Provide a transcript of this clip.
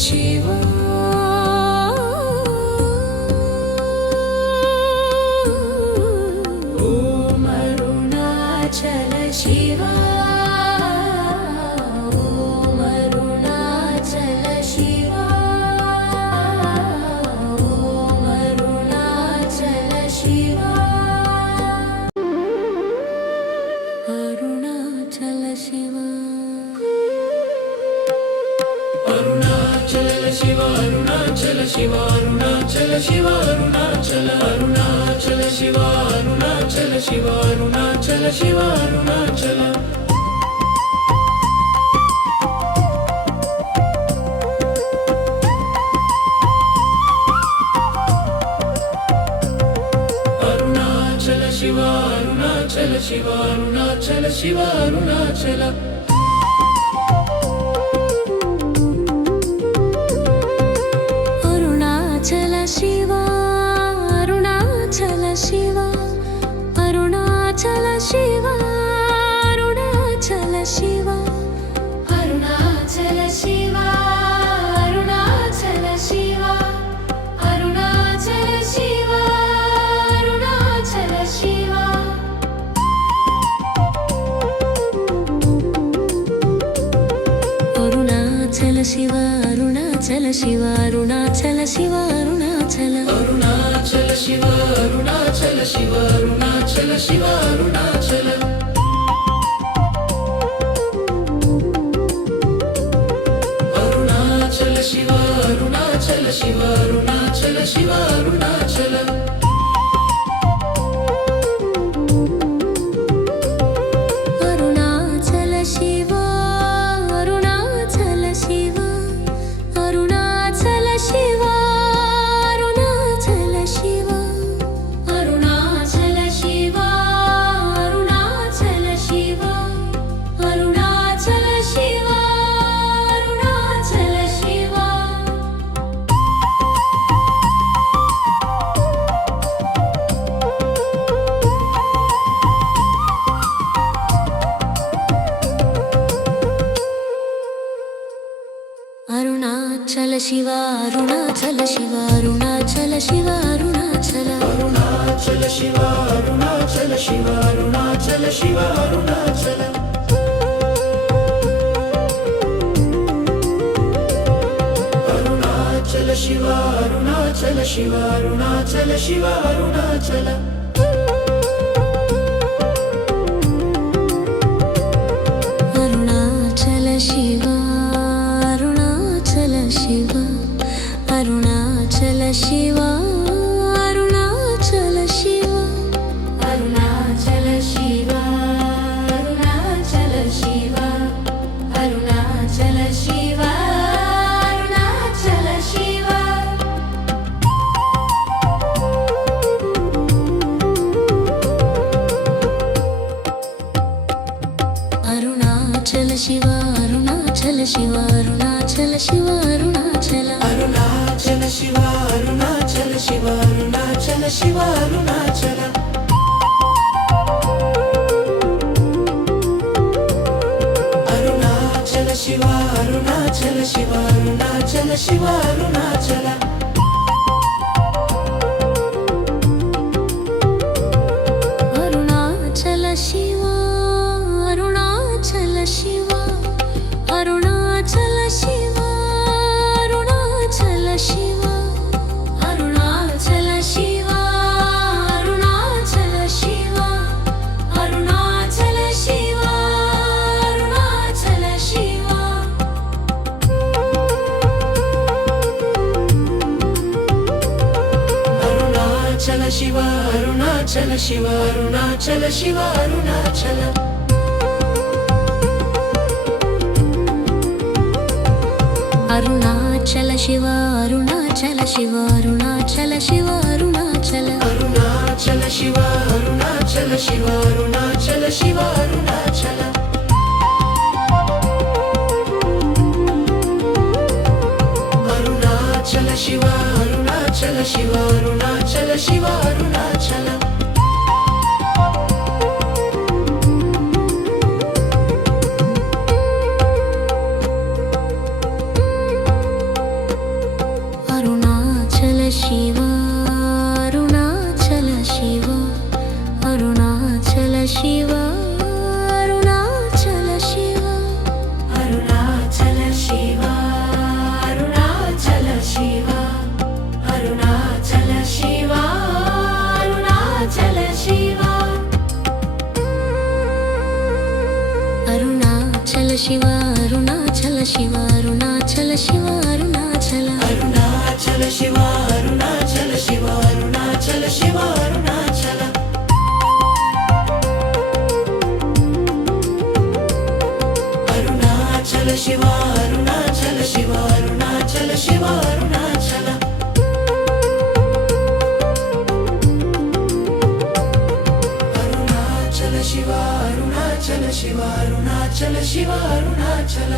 Shiv Om Arunachal Shiv Om Arunachal Shiv Om Arunachal Shiv Arunachal Shiv Arunachal Shiv Arunachal Shiv Arunachal Shiv Arunachal Arunachal Shiv Arunachal Shiv Arunachal Shiv Arunachal Arunachal Shiv Arunachal Shiv Arunachal Shiv Arunachal Arunachal Shiv Arunachal Shiv Arunachal Shiv Arunachal Shiv Arunachal Shiv Arunachal Shiv Arunachal Shiv Arunachal Shiv Arunachal Shiv Arunachal Shiv Arunachal Shiv Arunachal Arunachal Shiv Arunachal Shiv Arunachal Shiv Arunachal Arunachal Shiv Arunachal Shiv Arunachal Shiv Arunachal Arunachal Shiv Arunachal Shiv Arunachal Shiv Arunachal Shiv Arunachal Shiv Arunachal Shiv Arunachal Shiv Arunachal Shiv Arunachal Shiv Arunachal Shiv Arunachal Shiv Arunachal Arunachal Shiv Arunachal Shiv Arunachal Shiv Arunachal Arunachal Shiv Arunachal Shiv Arunachal Shiv Arunachal Arunachal Shiv Arunachal Shiv Arunachal Shiv Arunachal Shiv Arunachal Shiv Arunachal Shiv Arunachal Shiv Arunachal Shiv Arunachal Shiv Arunachal Shiv Arunachal Shiv Arunachal Arunachal Shiv Arunachal Shiv Arunachal Shiv Arunachal Arunachal Shiv Arunachal Shiv Arunachal Shiv Arunachal Arunachal Shiv Arunachal Shiv Arunachal Shiv Arunachal Shiv Arunachal Shiv Arunachal Shiv Arunachal Shiv Arunachal Shiv Arunachal Shiv Arunachal Shiv Arunachal Shiv Arunachal Arunachal Shiv Arunachal Shiv Arunachal Shiv Arunachal Arunachal Shiv Arunachal Shiv Arunachal Shiv Arunachal Arunachal Shiv Arunachal Shiv Arunachal Shiv Arunachal Shiva Arunachal Shiva Arunachal Shiva Arunachal Arunachal Shiva Arunachal Shiva Arunachal Shiva Arunachal Arunachal Shiva Arunachal Shiva Arunachal Shiva Arunachal Arunachal Shiva Arunachal Shiva Arunachal Shiva Arunachal